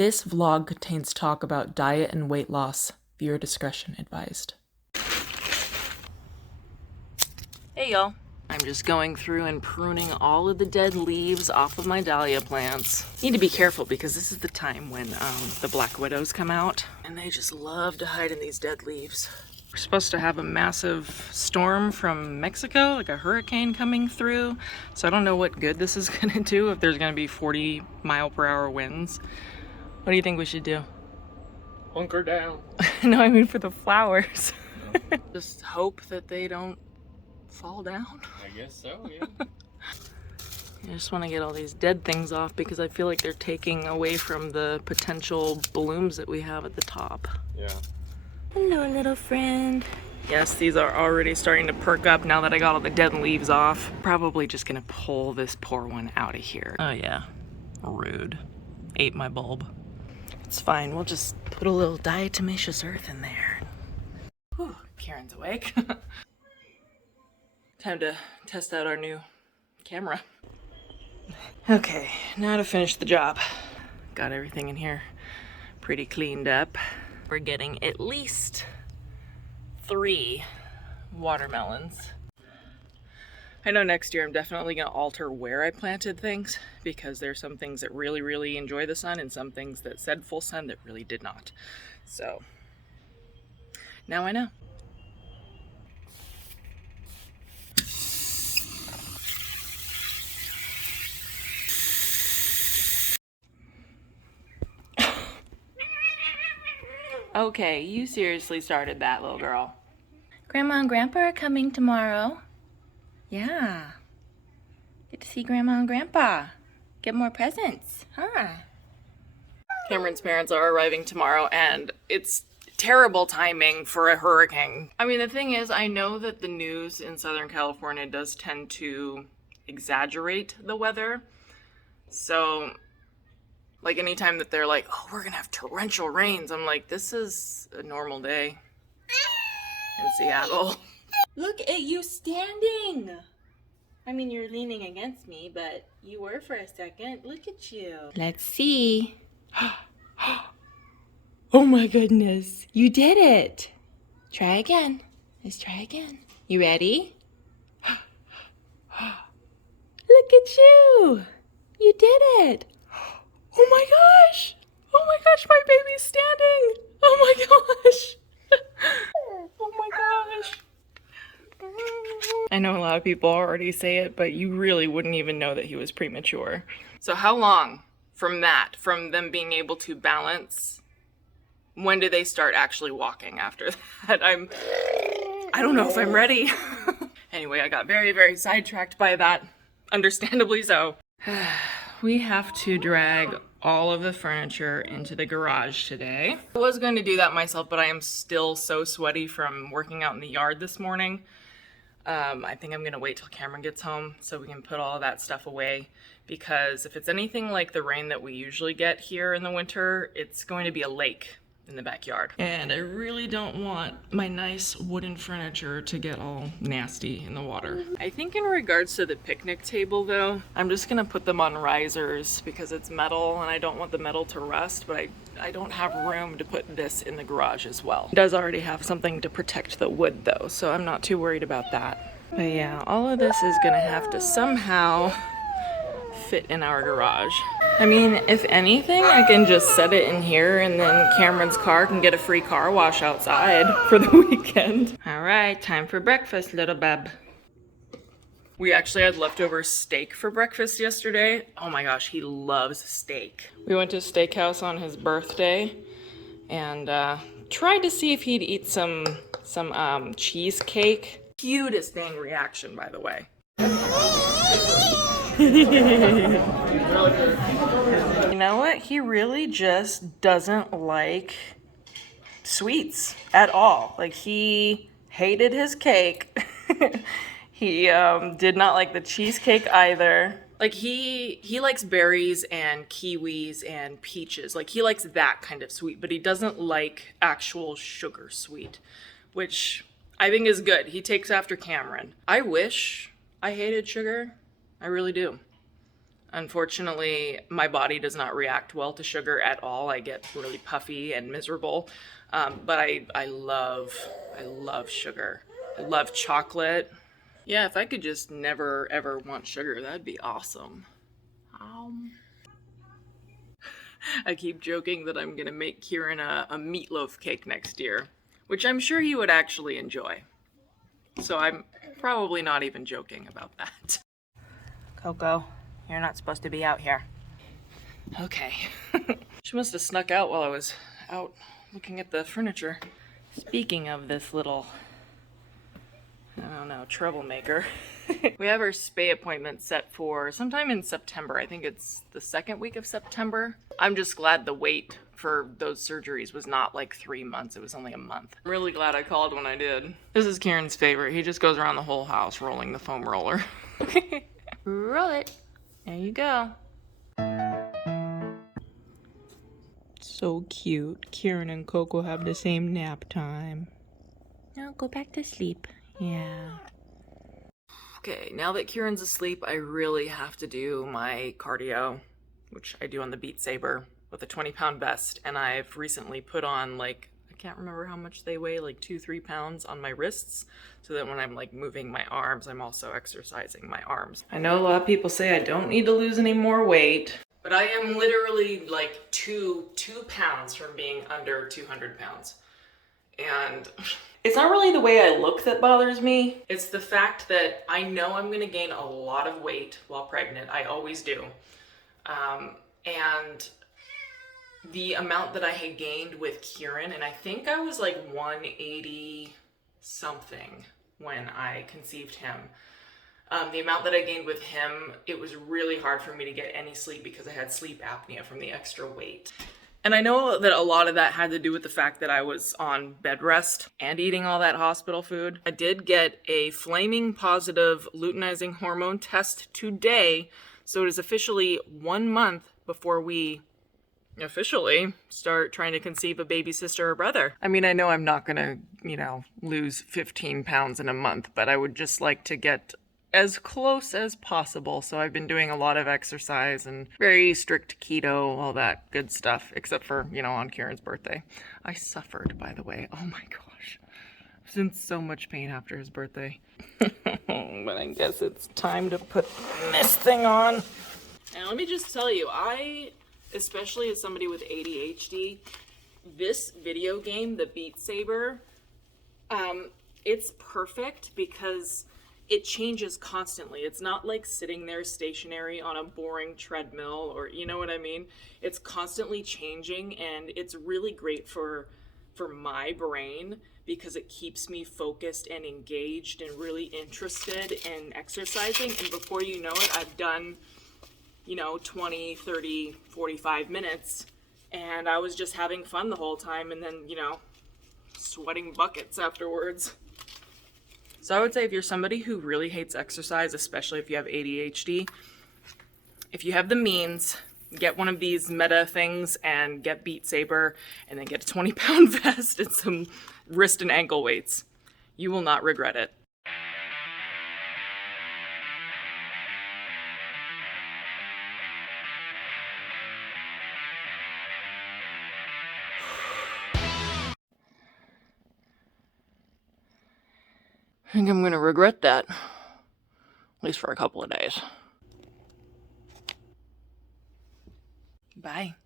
This vlog contains talk about diet and weight loss. Viewer discretion advised. Hey y'all. I'm just going through and pruning all of the dead leaves off of my dahlia plants. Need to be careful because this is the time when the black widows come out and they just love to hide in these dead leaves. We're supposed to have a massive storm from Mexico, like a hurricane coming through. So I don't know what good this is gonna do if there's gonna be 40-mile-per-hour winds. What do you think we should do? Hunker down. No, I mean for the flowers. No. Just hope that they don't fall down. I guess so, yeah. I just want to get all these dead things off because I feel like they're taking away from the potential blooms that we have at the top. Yeah. Hello, little friend. Yes, these are already starting to perk up now that I got all the dead leaves off. Probably just gonna pull this poor one out of here. Oh yeah, rude. Ate my bulb. It's fine, we'll just put a little diatomaceous earth in there. Whew, Karen's awake. Time to test out our new camera. Okay, now to finish the job. Got everything in here pretty cleaned up. We're getting at least 3 watermelons. I know next year I'm definitely gonna alter where I planted things because there's some things that really, really enjoy the sun and some things that said full sun that really did not. So now I know. Okay, you seriously started that, little girl. Grandma and Grandpa are coming tomorrow. Yeah. Get to see Grandma and Grandpa. Get more presents, huh? Kameron's parents are arriving tomorrow, and it's terrible timing for a hurricane. I mean, the thing is, I know that the news in Southern California does tend to exaggerate the weather. So like anytime that they're like, oh, we're gonna have torrential rains, I'm like, this is a normal day in Seattle. Look at you standing. I mean, you're leaning against me, but you were for a second. Look at you. Let's see. Oh my goodness, you did it. Try again. Let's try again. You ready? Look at you. You did it. Oh my gosh! Oh my gosh, my baby's standing! Oh my gosh! Oh my gosh! I know a lot of people already say it, but you really wouldn't even know that he was premature. So how long from that, from them being able to balance, when do they start actually walking after that? I don't know if I'm ready. Anyway, I got very, very sidetracked by that. Understandably so. We have to drag all of the furniture into the garage today. I was going to do that myself, but I am still so sweaty from working out in the yard this morning. I think I'm going to wait till Kameron gets home so we can put all of that stuff away, because if it's anything like the rain that we usually get here in the winter, it's going to be a lake in the backyard. And I really don't want my nice wooden furniture to get all nasty in the water. I think in regards to the picnic table though, I'm just gonna put them on risers because it's metal and I don't want the metal to rust, but I don't have room to put this in the garage as well. It does already have something to protect the wood though, so I'm not too worried about that. But yeah, all of this is gonna have to somehow fit in our garage. I mean, if anything, I can just set it in here and then Kameron's car can get a free car wash outside for the weekend. All right, time for breakfast, little bub. We actually had leftover steak for breakfast yesterday. Oh my gosh, he loves steak. We went to a steakhouse on his birthday and tried to see if he'd eat some cheesecake. Cutest dang reaction, by the way. You know what? He really just doesn't like sweets at all. Like, he hated his cake. He did not like the cheesecake either. Like, he likes berries and kiwis and peaches. Like, he likes that kind of sweet, but he doesn't like actual sugar sweet, which I think is good. He takes after Kameron. I wish I hated sugar. I really do. Unfortunately, my body does not react well to sugar at all. I get really puffy and miserable. But I love sugar. I love chocolate. Yeah, if I could just never ever want sugar, that'd be awesome. I keep joking that I'm gonna make Kieran a meatloaf cake next year, which I'm sure he would actually enjoy. So I'm probably not even joking about that. Coco, you're not supposed to be out here. Okay. She must have snuck out while I was out looking at the furniture. Speaking of this little, I don't know, troublemaker. We have our spay appointment set for sometime in September. I think it's the second week of September. I'm just glad the wait for those surgeries was not like 3 months. It was only a month. I'm really glad I called when I did. This is Kieran's favorite. He just goes around the whole house rolling the foam roller. Roll it. There you go. So cute. Kieran and Coco have the same nap time. Now go back to sleep. Yeah. Okay, now that Kieran's asleep, I really have to do my cardio, which I do on the Beat Saber with a 20-pound vest. And I've recently put on, like, I can't remember how much they weigh, like 2-3 pounds on my wrists, so that when I'm like moving my arms, I'm also exercising my arms. I know a lot of people say I don't need to lose any more weight, but I am literally like two pounds from being under 200 pounds. And it's not really the way I look that bothers me. It's the fact that I know I'm gonna gain a lot of weight while pregnant. I always do. And the amount that I had gained with Kieran, and I think I was like 180 something when I conceived him. The amount that I gained with him, it was really hard for me to get any sleep because I had sleep apnea from the extra weight. And I know that a lot of that had to do with the fact that I was on bed rest and eating all that hospital food. I did get a flaming positive luteinizing hormone test today, so it is officially 1 month before we officially start trying to conceive a baby sister or brother. I mean, I know I'm not gonna, lose 15 pounds in a month, but I would just like to get as close as possible. So I've been doing a lot of exercise and very strict keto, all that good stuff, except for, on Kieran's birthday. I suffered, by the way. Oh my gosh. I was in so much pain after his birthday. But I guess it's time to put this thing on. And let me just tell you, especially as somebody with ADHD, this video game, the Beat Saber, it's perfect because it changes constantly. It's not like sitting there stationary on a boring treadmill, or you know what I mean? It's constantly changing, and it's really great for my brain because it keeps me focused and engaged and really interested in exercising. And before you know it, I've done 20, 30, 45 minutes, and I was just having fun the whole time, and then, sweating buckets afterwards. So I would say if you're somebody who really hates exercise, especially if you have ADHD, if you have the means, get one of these meta things and get Beat Saber, and then get a 20-pound vest and some wrist and ankle weights. You will not regret it. I think I'm gonna regret that, at least for a couple of days. Bye.